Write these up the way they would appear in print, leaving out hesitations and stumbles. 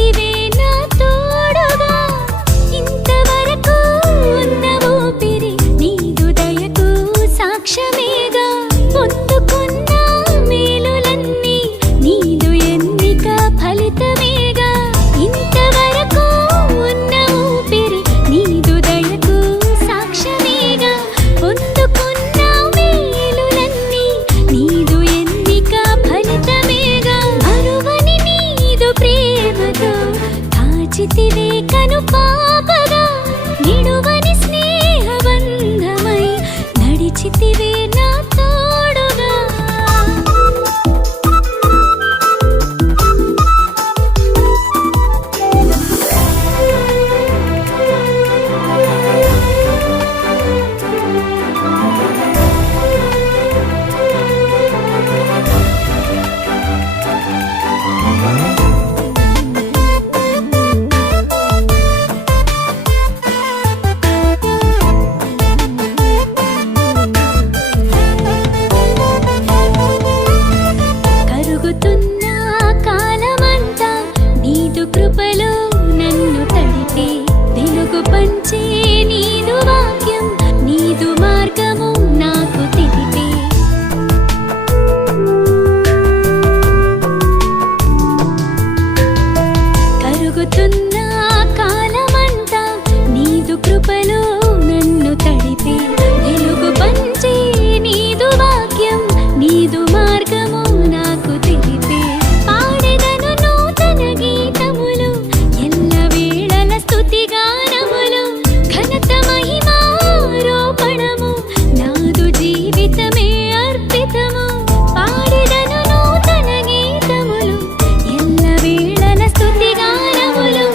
దాచితివే నా తోడుగా ఇంతవరకు ఉన్న ఊపిరి నీదు దయకు సాక్ష్యమేగా పొందుకున్న మేలులన్నీ నీదు ఎన్నిక ఫలితమేగా ఇంతవరకు ఉన్న ఊపిరి నీదు దయకు సాక్ష్యమేగా పొందుకున్న మేలులన్నీ నీదు ఎన్నిక ఫలితమేగా అరువని నీదు ప్రేమతో దాచితివే కను పాపగా నిడువని స్నేహబంధమై నడిచితివే నా తోడుగా కరుగుతున్న కాలమంతా నీదు కృపలో నన్ను తడిపే వెలుగు పంచే నీదు వాక్యం నీదు మార్గము నాకు తెలిపే కరుగుతున్న కాలమంతా నీదు కృపలో నన్ను తడిపే వెలుగు పంచే నీదు వాక్యం నీదు మార్గము నాకు తెలిపే పాడెదను నూతన గీతములు ఎల్ల వేళల స్తుతి గానములు ఘనత మహిమారోపణము నాదు జీవితమే అర్పితము పాడెదను నూతన గీతములు ఎల్ల వేళల స్తుతి గానములు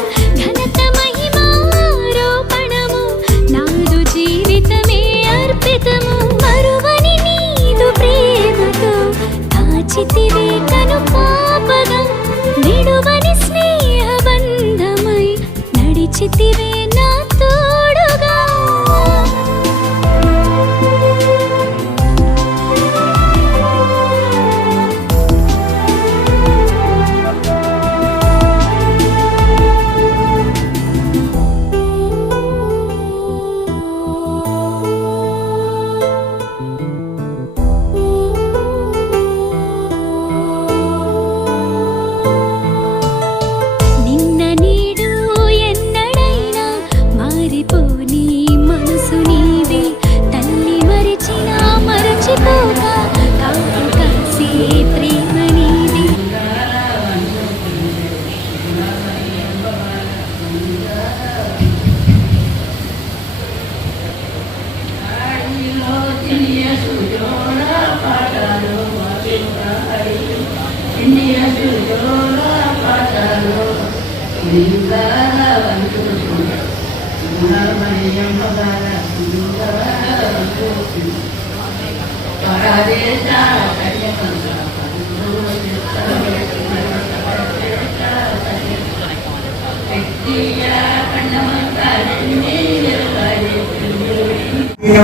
ఘనత మహిమారోపణము నాదు జీవితమే అర్పితము మరువని నీదు ప్రేమతో దాచితివే కను పాపగా నిడువని స్నేహబంధమై నడిచితివే నా తోడుగా నిన్న నీడు ఎన్నడైనా మారిపోని మనసు నీవే తల్లి మరిచినా మరచిపోక కాపు కాసే ప్రేమ నీవే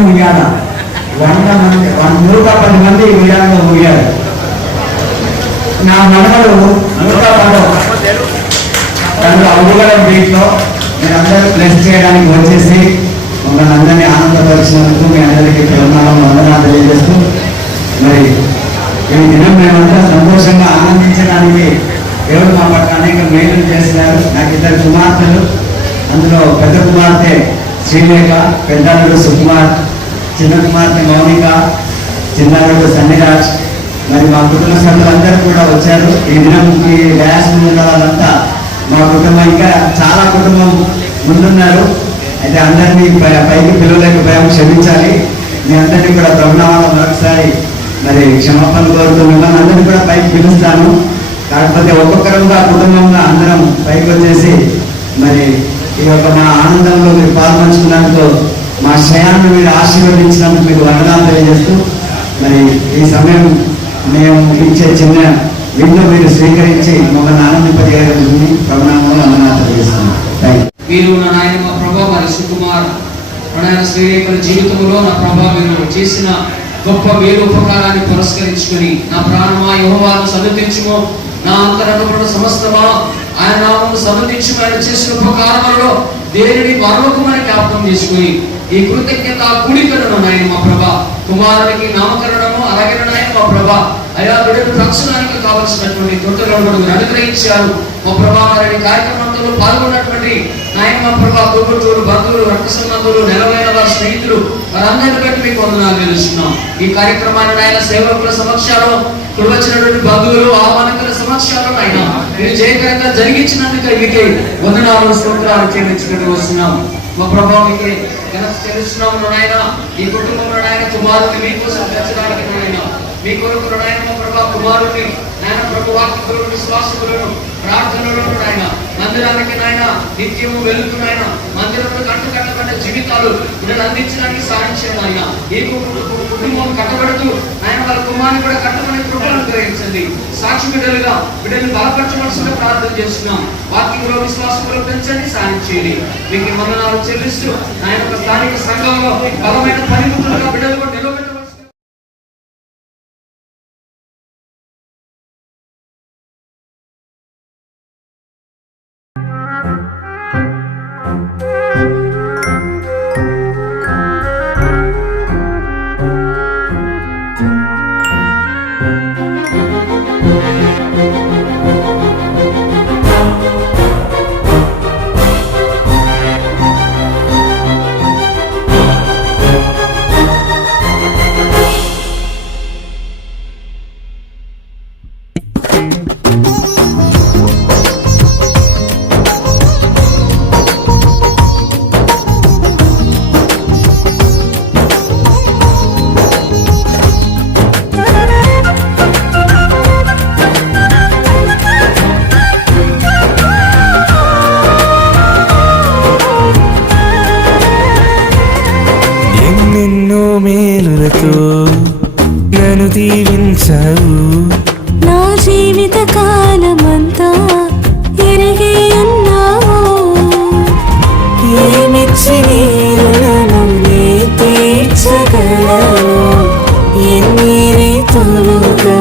ఉయ్యాల 100 మంది 110 మంది ఉయ్యాలలో ఊగారు. నా మనవడు 110 తను అవుగడం వీటిలో మీరందరూ ప్లస్ చేయడానికి వచ్చేసి మమ్మల్ని అందరినీ ఆనందపరిచినందుకు మీ అందరికీ ప్రేమాలను వందనాలు తెలియజేస్తూ మరి ఈ దినం మేమంతా సంతోషంగా ఆనందించడానికి దేవుడు మా పట్ల అనేక మేలు చేసినారు. నాకు 2 కుమార్తెలు, అందులో పెద్ద కుమార్తె శ్రీలేఖ, పెద్దలుడు సుకుమార్, చిన్న కుమార్తె మౌనిక, చిన్నలుడు సన్నిరాజ్. మరి మా కుటుంబ సభ్యులందరూ కూడా వచ్చారు. ఈ దినం ఈ డ్యాన్స్ ఉన్న వాళ్ళంతా మా కుటుంబం, ఇంకా చాలా కుటుంబం ముందున్నారు. అయితే అందరినీ పైకి పిలవలేకపోయాము, క్షమించాలి. మీ అందరినీ కూడా ప్రభునామాలో మరొకసారి మరి క్షమాపణ కోరుతూ మిమ్మల్ని అందరినీ కూడా పైకి పిలుస్తాను. కాకపోతే ఒక్కొక్కరుగా కుటుంబంగా అందరం పైకి వచ్చేసి మరి ఈ యొక్క మా ఆనందంలో మీరు పాల్పంచుకున్నందుకు, మా శ్రేయాన్ని మీరు ఆశీర్వదించినందుకు మీకు వందనాలు తెలియజేస్తూ మరి ఈ సమయం మేము ఇచ్చే చిన్న విందు మీరు స్వీకరించి మమ్మల్ని ఆనందింపజేయాలని ప్రభునామంలో వందనాలు తెలియజేస్తున్నాం. మీరు నా నాయన మా ప్రభా మరి సుకుమార్ నాయన శ్రీరేఖల జీవితంలో నా ప్రభా మీరు చేసిన గొప్ప మేలు ఉపకారాన్ని పురస్కరించుకొని నా ప్రాణమా యెహోవాను సన్నుతించుము, నా అంతరంగమున సమస్తమా ఆయన నామమును సంబంధించి ఆయన చేసిన ఉపకారములలో దేనిని మరొకమని జ్ఞాపకం చేసుకుని ఈ కృతజ్ఞత కూడికలను నాయన మా ప్రభా కుమారునికి నామకరణము అలాగే నాయన మా ప్రభా అయా బిడ్డను రక్షణానికి కావలసినటువంటి తొట్టలను అనుగ్రహించారు మా ప్రభా వారి కార్యక్రమంలో పాల్గొన్నటువంటి నాయన మా ప్రభా తోబుట్టువులు బంధువులు రక్త సంబంధులు నెలవైన వారి స్నేహితులు వారందరిని బట్టి మీకు వందనాలు తెలుస్తున్నాం. ఈ కార్యక్రమాన్ని నాయన సేవకుల సమక్షంలో వచ్చినటువంటి బంధువులు ఆహ్వానికుల సమక్షంలో ఆయన మీరు జయకరంగా జరిగించినందుకు మీకే వందనాలు స్తోత్రాలు చెల్లించుకుంటూ వస్తున్నాం. మా ప్రభావ మీకే తెలుస్తున్నాము నాయన. ఈ కుటుంబంలో నాయన కుమారుని మీకోసం పెంచడానికి నాయన మీ కొరకు నాయన మా ప్రభావ కుమారుని నాయన ప్రభు వాక్యులను విశ్వాసకులను ప్రార్థనలను నాయన మందిరానికి నాయన నిత్యము వెలుగుతున్నాయన మందిరంలో కట్టబడ్డ జీవితాలు బిడ్డలు అందించడానికి సాధించండి ఆయన. ఈ కుటుంబం కట్టబడుతూ ఆయన వాళ్ళ కుమారుని కూడా కట్టబడి కృపను గ్రహించండి. సాక్షి బిడ్డలుగా బిడ్డలు బలపరచవలసిన ప్రార్థన చేస్తున్నాం. వాక్యంలో విశ్వాసంలో పెంచండి సాధించేయండి. మీకు వందనాలు చెల్లిస్తూ ఆయన ఒక స్థానిక సంఘంలో బలమైన పనిముట్లుగా బిడ్డలు కూడా నిలబెట్టవలసిన నన్ను దీవించావు. నా జీవిత కాలమంతా ఎరిగి ఉన్నావు. ఏమిచ్చి నీ రుణము నీ తీర్చగలవు. ఎన్ని రీతులుగా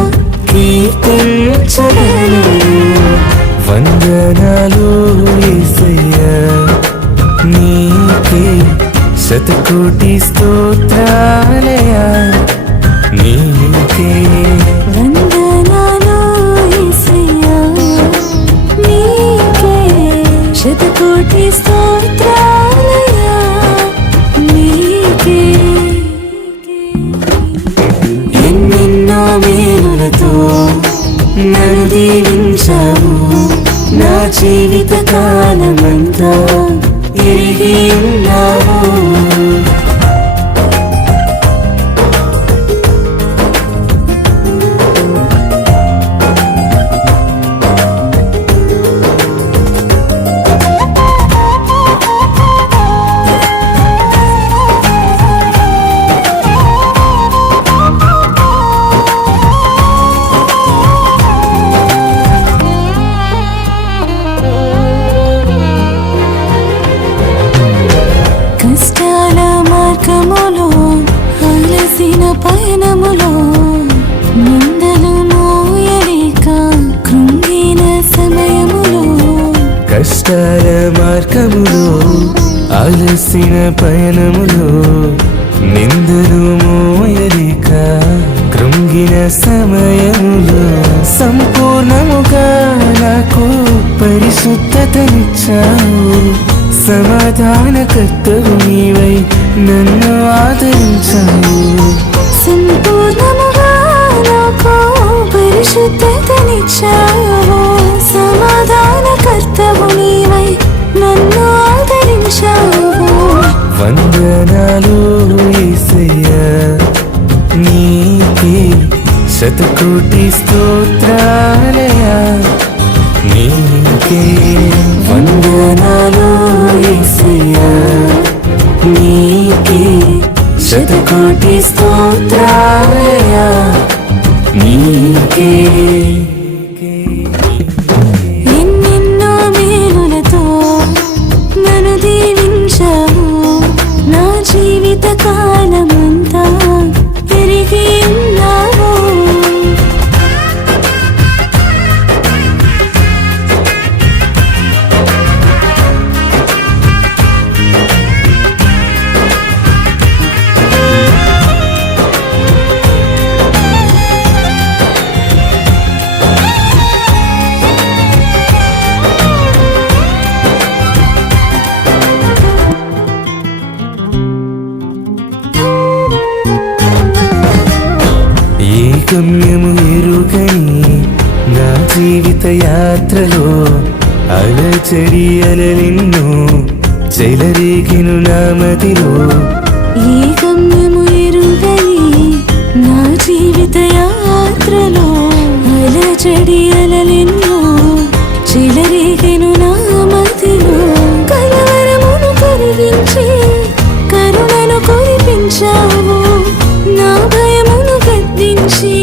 కీర్తించగలవు. వందనాలు యేసయ్యా నీకే శతకోటి స్తోత్రాలయా నీకే. వందనాలు యేసయ్యా నీకే శతకోటి స్తోత్రాలయా నీకే. ఎన్నెన్నో మేలులతో నన్ను దీవించావు. నా జీవిత కాలమంతా ఎరిగి ఉన్నావు. పయనములో నిందలు మోయలేక కృంగిన సమయములో కష్టాల మార్గములో అలసిన పయనములో నిందలు మోయలేక కృంగిన సమయములో సంపూర్ణముగా నాకు పరిశుద్ధతనిచ్చావు. సమాధానకర్తవు నీవై నన్ను ఆదరించావు. సంపూర్ణముగా నాకు పరిశుద్ధతనిచ్చావు. సమాధానకర్తవు నీవై నన్ను ఆదరించావు. వందనాలు యేసయ్యా నీకే శతకోటి స్తోత్రాలయా నీకే. వందనాలు యేసయ్యా నీకే శతకోటి స్తోత్రాలయా నీకే. ఎన్నెన్నో మేలులతో నన్ను దీవించావు. నా జీవిత కాలమంతా ఎరిగి ఉన్నావు. గమ్యము ఎరుగని నా జీవిత యాత్రలో అలచడి అలలెన్నో చెలరేగిను నా మదిలో. ఏ గమ్యము ఎరుగని నా జీవిత యాత్రలో అలజడి అలలెన్నో చెలరేగెను నా మదిలో. కలవరమును కరిగించి కరుణను కురిపించావు, నా భయమును గద్దించి